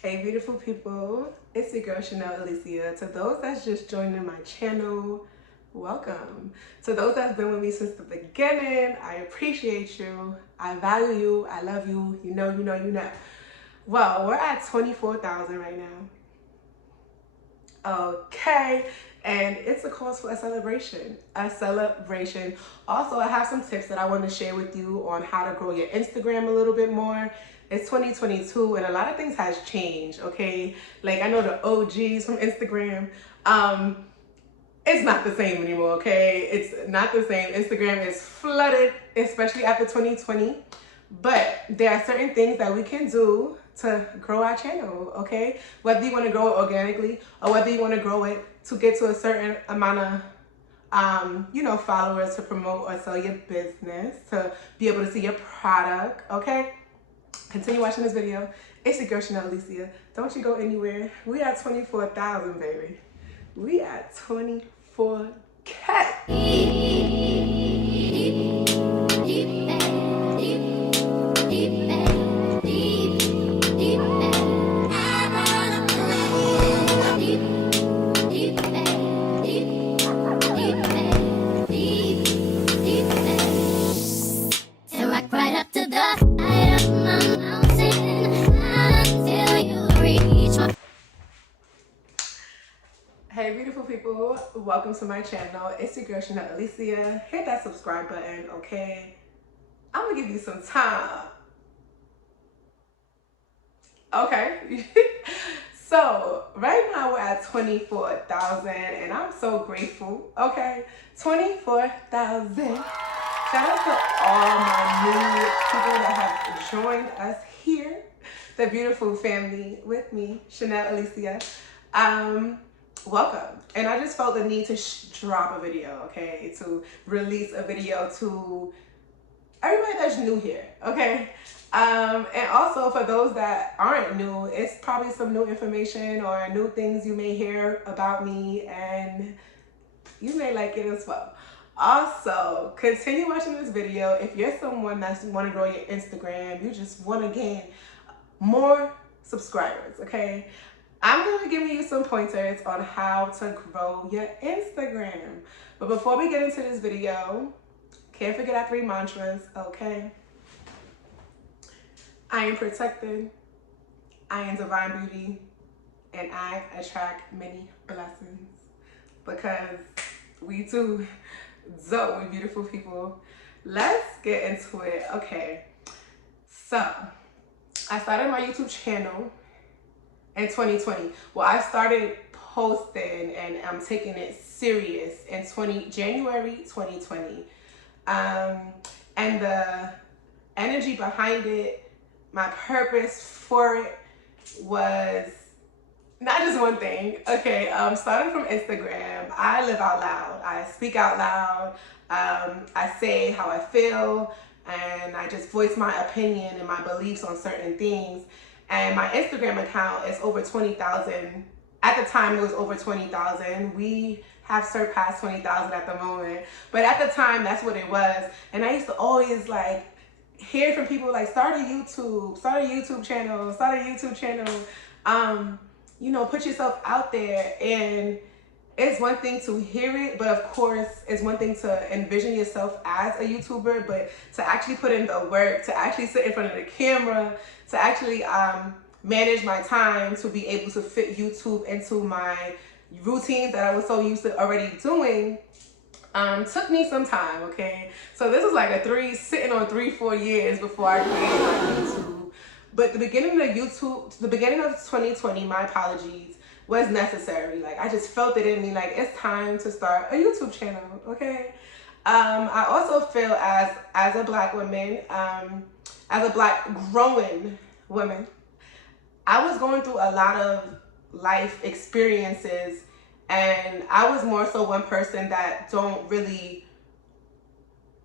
Hey beautiful people, it's your girl Chanel Alicia. To those that's just joining my channel, welcome. To those that's been with me since the beginning, I appreciate you, I value you, I love you, you know. Well, we're at 24,000 right now. Okay, and it's a cause for a celebration. Also, I have some tips that I want to share with you on how to grow your Instagram a little bit more. It's 2022 and a lot of things has changed, okay? Like I know the OGs from Instagram, it's not the same anymore, okay? It's not the same. Instagram is flooded, especially after 2020. But there are certain things that we can do to grow our channel, okay? Whether you want to grow it organically or whether you want to grow it to get to a certain amount of followers to promote or sell your business, to be able to see your product, okay? Continue watching this video. It's your girl Chanel Alicia. Don't you go anywhere. We at 24,000, baby. We at 24K. Hey beautiful people, welcome to my channel. It's your girl Chanel Alicia. Hit that subscribe button, okay? I'm gonna give you some time. Okay. So right now we're at 24,000 and I'm so grateful, okay? 24,000. Shout out to all my new people that have joined us here, the beautiful family with me, Chanel Alicia. Welcome. And I just felt the need to drop a video, okay? To release a video to everybody that's new here, okay? And also for those that aren't new, it's probably some new information or new things you may hear about me and you may like it as well. Also, continue watching this video. If you're someone that's want to grow your Instagram, you just want to gain more subscribers, okay? I'm going to give you some pointers on how to grow your Instagram. But before we get into this video, can't forget our 3 mantras, okay? I am protected, I am divine beauty, and I attract many blessings. Because we too, so we beautiful people. Let's get into it. Okay, so I started my YouTube channel in 2020. Well, I started posting and I'm taking it serious in January 2020. And the energy behind it, my purpose for it was not just one thing. Okay, starting from Instagram, I live out loud. I speak out loud. I say how I feel and I just voice my opinion and my beliefs on certain things. And my Instagram account is over 20,000. At the time, it was over 20,000. We have surpassed 20,000 at the moment. But at the time, that's what it was. And I used to always like hear from people like, start a YouTube channel, put yourself out there. And it's one thing to hear it, but of course, it's one thing to envision yourself as a YouTuber, but to actually put in the work, to actually sit in front of the camera, to actually manage my time, to be able to fit YouTube into my routines that I was so used to already doing, took me some time, okay? So this is like sitting on 3-4 years before I created my YouTube. But the beginning of 2020, my apologies, was necessary. Like I just felt it in me, like it's time to start a YouTube channel, okay? I also feel as a Black woman, as a Black growing woman, I was going through a lot of life experiences and I was more so one person that don't really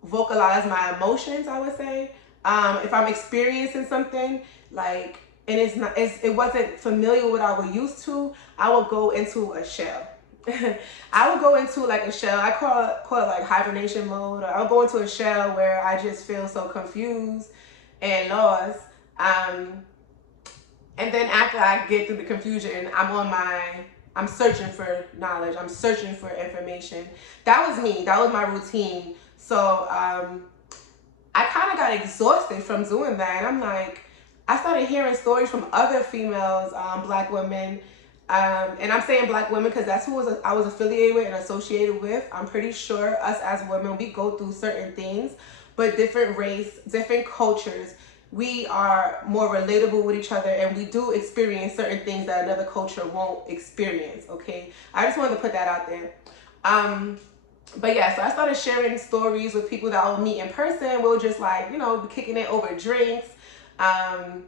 vocalize my emotions, I would say. If I'm experiencing something like, and it wasn't familiar with what I was used to, I would go into a shell. I would go into like a shell. I call it like hibernation mode. Or I'll go into a shell where I just feel so confused and lost. And then after I get through the confusion, I'm searching for knowledge. I'm searching for information. That was me. That was my routine. So I kind of got exhausted from doing that. And I'm like, I started hearing stories from other females, black women. And I'm saying black women because that's who I was affiliated with and associated with. I'm pretty sure us as women, we go through certain things, but different race, different cultures, we are more relatable with each other, and we do experience certain things that another culture won't experience, okay? I just wanted to put that out there. But yeah, so I started sharing stories with people that I would meet in person. We'll just like, you know, kicking it over drinks. And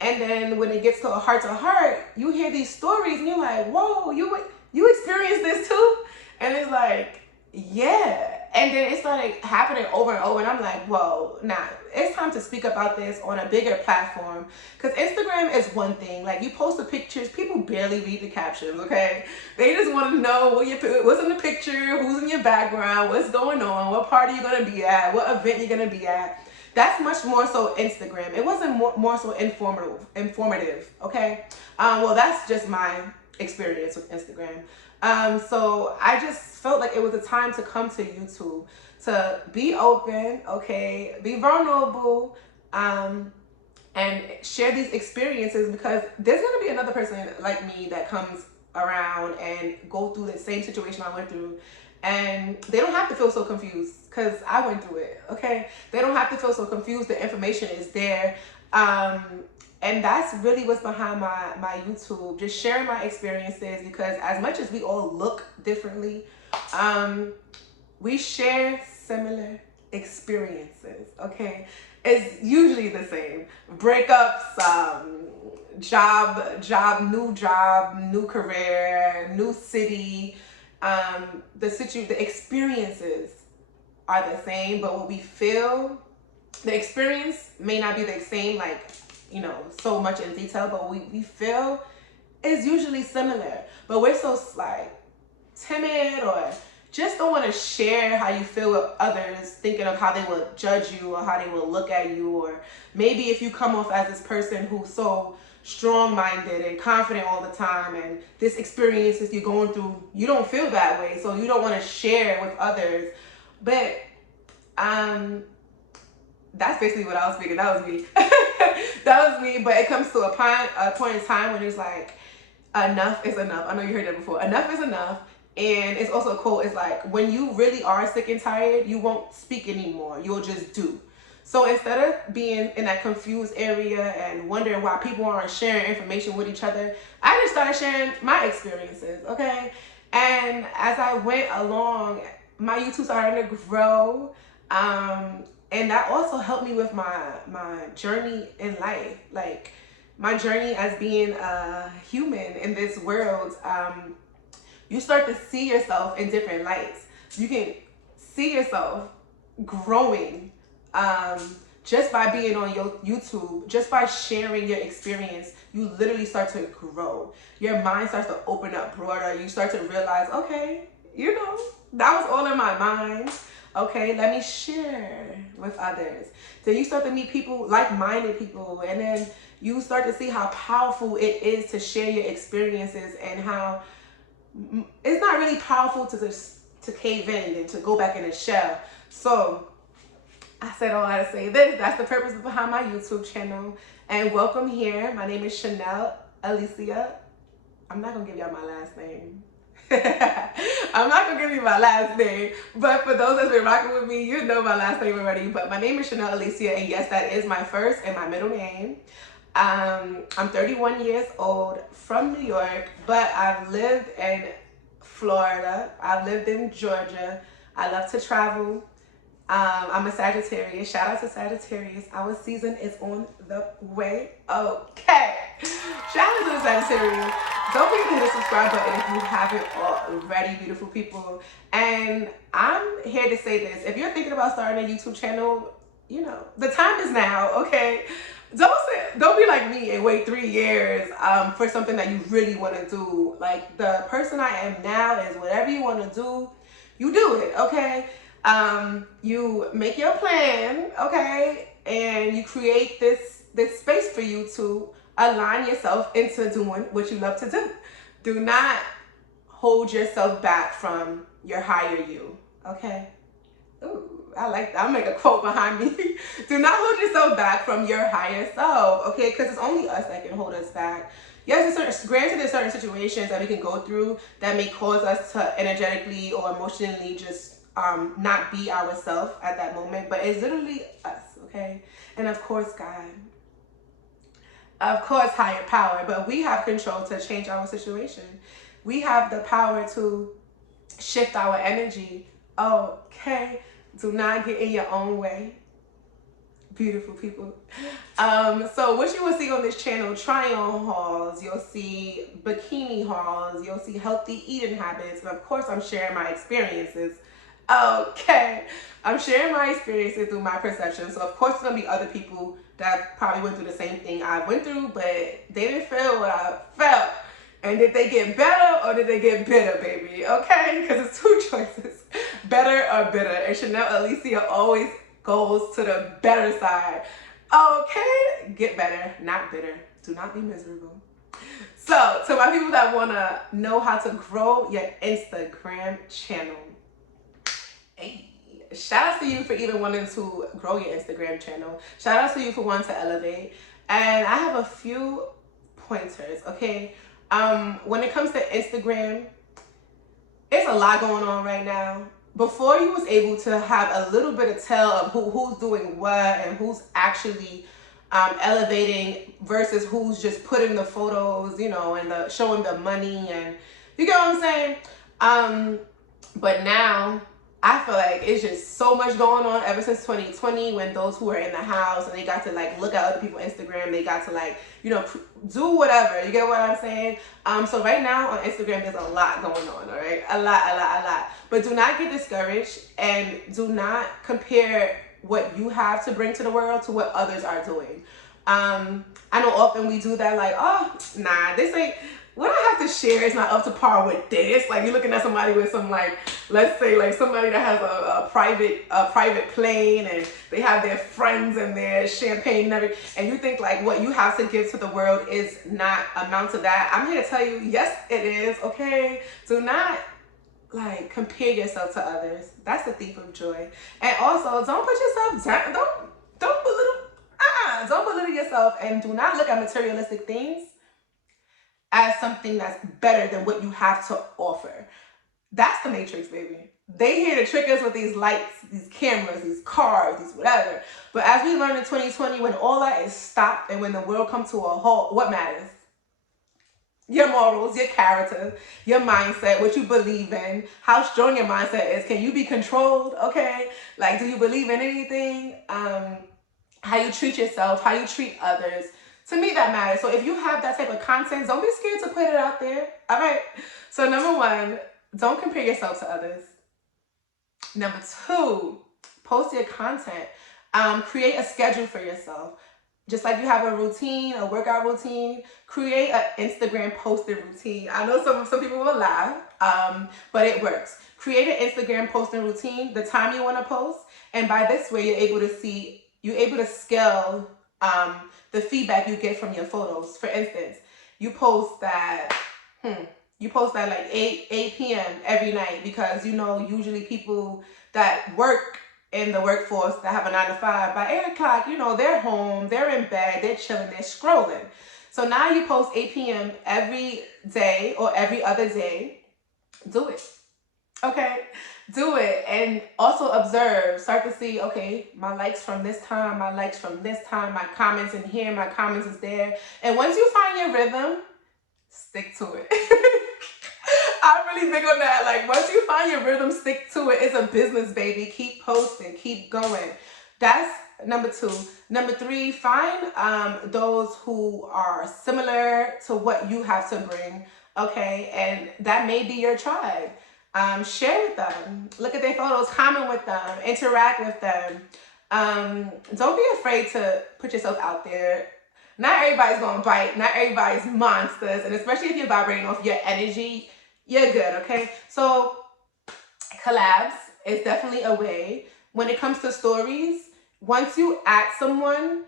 then when it gets to a heart, you hear these stories and you're like, whoa, you experienced this too? And it's like, yeah. And then it started happening over and over, and I'm like, whoa, nah, it's time to speak about this on a bigger platform. Because Instagram is one thing. Like, you post the pictures, people barely read the captions, okay? They just want to know what's in the picture, who's in your background, what's going on, what party you're going to be at, what event you're going to be at. That's much more so Instagram. It wasn't more so informative, okay? Well, that's just my experience with Instagram. So I just felt like it was a time to come to YouTube, to be open, okay, be vulnerable, and share these experiences, because there's going to be another person like me that comes around and go through the same situation I went through, and they don't have to feel so confused because I went through it, okay? They don't have to feel so confused. The information is there. And that's really what's behind my YouTube, just sharing my experiences, because as much as we all look differently, we share similar experiences, okay? It's usually the same. Breakups, job, new career, new city, the experiences are the same, but what we feel, the experience may not be the same, like, you know, so much in detail, but we feel is usually similar. But we're so like timid, or just don't want to share how you feel with others, thinking of how they will judge you or how they will look at you, or maybe if you come off as this person who's so strong-minded and confident all the time, and this experiences you're going through, you don't feel that way, so you don't want to share with others. But that's basically what I was thinking. That was me. That was me. But it comes to a point in time when it's like, enough is enough. I know you heard that before. Enough is enough. And it's also a quote. It's like, when you really are sick and tired, you won't speak anymore. You'll just do. So instead of being in that confused area and wondering why people aren't sharing information with each other, I just started sharing my experiences, okay? And as I went along, my YouTube started to grow. And that also helped me with my journey in life, like my journey as being a human in this world. You start to see yourself in different lights. You can see yourself growing just by being on your YouTube, just by sharing your experience. You literally start to grow. Your mind starts to open up broader. You start to realize, okay, you know, that was all in my mind. Okay, let me share with others. Then you start to meet people, like-minded people, and then you start to see how powerful it is to share your experiences, and how it's not really powerful to cave in and to go back in a shell. So I said all I had to say this. That's the purpose behind my YouTube channel. And welcome here. My name is Chanel Alicia. I'm not gonna give y'all my last name. I'm not gonna give you my last name, but for those that's been rocking with me, you know my last name already. But my name is Chanel Alicia, and yes, that is my first and my middle name. I'm 31 years old, from New York, but I've lived in Florida. I've lived in Georgia. I love to travel. I'm a Sagittarius. Shout out to Sagittarius. Our season is on the way. Okay. Shout out to the Sagittarius. Don't forget to hit the subscribe button if you haven't already, beautiful people. And I'm here to say this. If you're thinking about starting a YouTube channel, you know, the time is now, okay? Don't be like me and wait 3 years for something that you really want to do. Like, the person I am now is whatever you want to do, you do it, okay? You make your plan, okay? And you create this space for you to align yourself into doing what you love to do. Do not hold yourself back from your higher you, okay? Ooh, I like that. I'll make a quote behind me. Do not hold yourself back from your higher self, okay? Because it's only us that can hold us back. Yes, granted, there's certain situations that we can go through that may cause us to energetically or emotionally just not be ourselves at that moment, but it's literally us, okay? And of course, God. Of course, higher power, but we have control to change our situation. We have the power to shift our energy, okay? Do not get in your own way. Beautiful people. So what you will see on this channel, try on hauls, you'll see bikini hauls, you'll see healthy eating habits, and of course I'm sharing my experiences. Okay, I'm sharing my experiences through my perception. So of course there's gonna be other people that probably went through the same thing I went through, but they didn't feel what I felt. And did they get better or did they get bitter, baby? Okay, because it's two choices, better or bitter. And Chanel Alicia always goes to the better side. Okay, get better, not bitter. Do not be miserable. So to my people that want to know how to grow your Instagram channel, hey, shout out to you for even wanting to grow your Instagram channel. Shout out to you for wanting to elevate. And I have a few pointers, okay? When it comes to Instagram, it's a lot going on right now. Before you was able to have a little bit of tell of who's doing what and who's actually elevating versus who's just putting the photos, you know, and the showing the money, and you get what I'm saying? But now I feel like it's just so much going on ever since 2020, when those who are in the house and they got to like look at other people's Instagram, they got to like, you know, do whatever. You get what I'm saying? So right now on Instagram, there's a lot going on, all right? A lot. But do not get discouraged and do not compare what you have to bring to the world to what others are doing. I know often we do that, like, oh, nah, this ain't, what I have to share is not up to par with this. Like, you're looking at somebody with some, like, let's say, like, somebody that has a private plane, and they have their friends and their champagne and everything, and you think, like, what you have to give to the world is not amount to that. I'm here to tell you, yes, it is, okay? Do not, like, compare yourself to others. That's the thief of joy. And also, don't put yourself down. Don't belittle yourself, and do not look at materialistic things as something that's better than what you have to offer. That's the Matrix, baby. They here to trick us with these lights, these cameras, these cars, these whatever. But as we learned in 2020, when all that is stopped and when the world comes to a halt, what matters? Your morals, your character, your mindset, what you believe in, how strong your mindset is. Can you be controlled? Okay. Like, do you believe in anything? How you treat yourself, how you treat others. To me, that matters. So if you have that type of content, don't be scared to put it out there. All right. So number one, don't compare yourself to others. Number two, post your content. Create a schedule for yourself. Just like you have a routine, a workout routine, create an Instagram posting routine. I know some people will laugh, but it works. Create an Instagram posting routine, the time you want to post, and by this way, you're able to scale the feedback you get from your photos. For instance, you post that like 8 p.m. every night, because you know usually people that work in the workforce that have a 9 to 5, by 8 o'clock, you know, they're home, they're in bed, they're chilling, they're scrolling. So now you post 8 p.m. every day or every other day. Do it. Okay, do it. And also observe, start to see, okay, my likes from this time, my likes from this time, my comments in here, my comments is there. And once you find your rhythm, stick to it. I'm really big on that. Like, once you find your rhythm, stick to it. It's a business, baby. Keep posting, keep going. That's number two. Number three, find those who are similar to what you have to bring, okay? And that may be your tribe. Share with them, look at their photos, comment with them, interact with them. Don't be afraid to put yourself out there. Not everybody's gonna bite, not everybody's monsters, and especially if you're vibrating off your energy, you're good, okay? So collabs is definitely a way. When it comes to stories, once you add someone,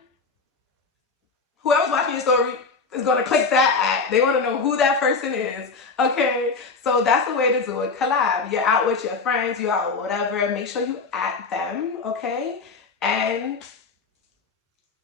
whoever's watching your story, is going to click that at. They want to know who that person is. Okay, so that's the way to do it. Collab. You're out with your friends, you're out whatever. Make sure you at them, okay? And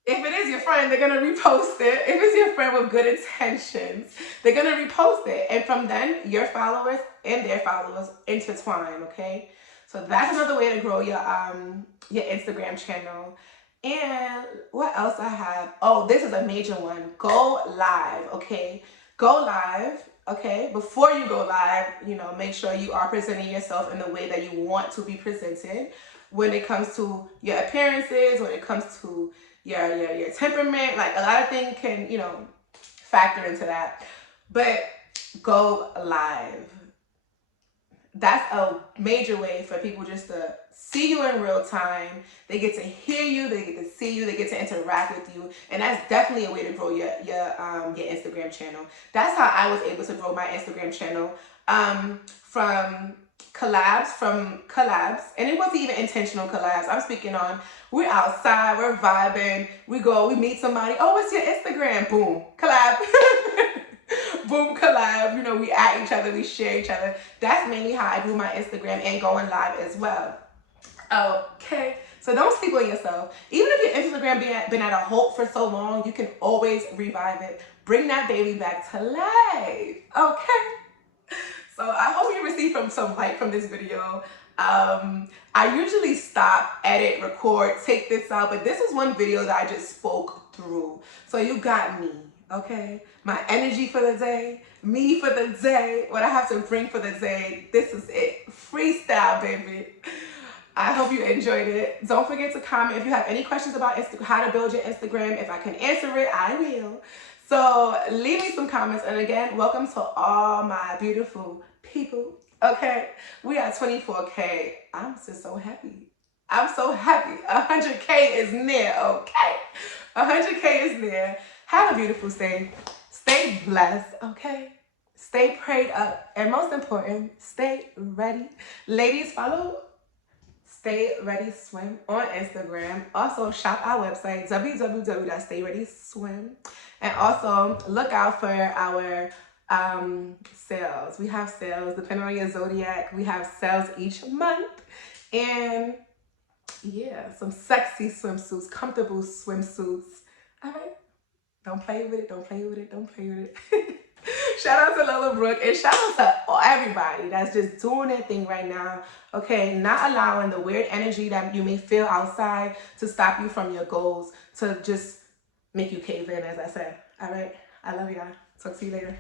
if it is your friend, they're going to repost it. If it's your friend with good intentions, they're going to repost it. And from then, your followers and their followers intertwine, okay? So that's another way to grow your Instagram channel. And what else I have? Oh, this is a major one. Go live, okay? Go live, okay? Before you go live, you know, make sure you are presenting yourself in the way that you want to be presented. When it comes to your appearances, when it comes to your temperament, like a lot of things can, you know, factor into that. But go live. That's a major way for people just to see you in real time. They get to hear you, they get to see you, they get to interact with you, and that's definitely a way to grow your Instagram channel. That's how I was able to grow my Instagram channel from collabs, and it wasn't even intentional collabs. I'm speaking on, we're outside, we're vibing, we meet somebody, oh, what's your Instagram? Boom, collab. Boom, collab. You know, we at each other, we share each other. That's mainly how I do my Instagram and going live as well. Okay, so don't sleep on yourself. Even if your Instagram been at a halt for so long, you can always revive it. Bring that baby back to life. Okay. So I hope you received some light from this video. I usually stop, edit, record, take this out, but this is one video that I just spoke through. So you got me, okay? My energy for the day, me for the day, what I have to bring for the day. This is it. Freestyle, baby. I hope you enjoyed it. Don't forget to comment if you have any questions about how to build your Instagram. If I can answer it, I will. So leave me some comments. And again, welcome to all my beautiful people. Okay, we are 24K. I'm just so happy. I'm so happy. 100K is near, okay? 100K is near. Have a beautiful day. Stay blessed, okay? Stay prayed up. And most important, stay ready. Ladies, follow Stay Ready Swim on Instagram. Also, shop our website, www.stayreadyswim. And also, look out for our sales. We have sales depending on your zodiac. We have sales each month. And yeah, some sexy swimsuits, comfortable swimsuits. All right. Don't play with it. Don't play with it. Don't play with it. Shout out to Lola Brooke and shout out to everybody that's just doing their thing right now. Okay, not allowing the weird energy that you may feel outside to stop you from your goals, to just make you cave in, as I said. All right, I love y'all. Talk to you later.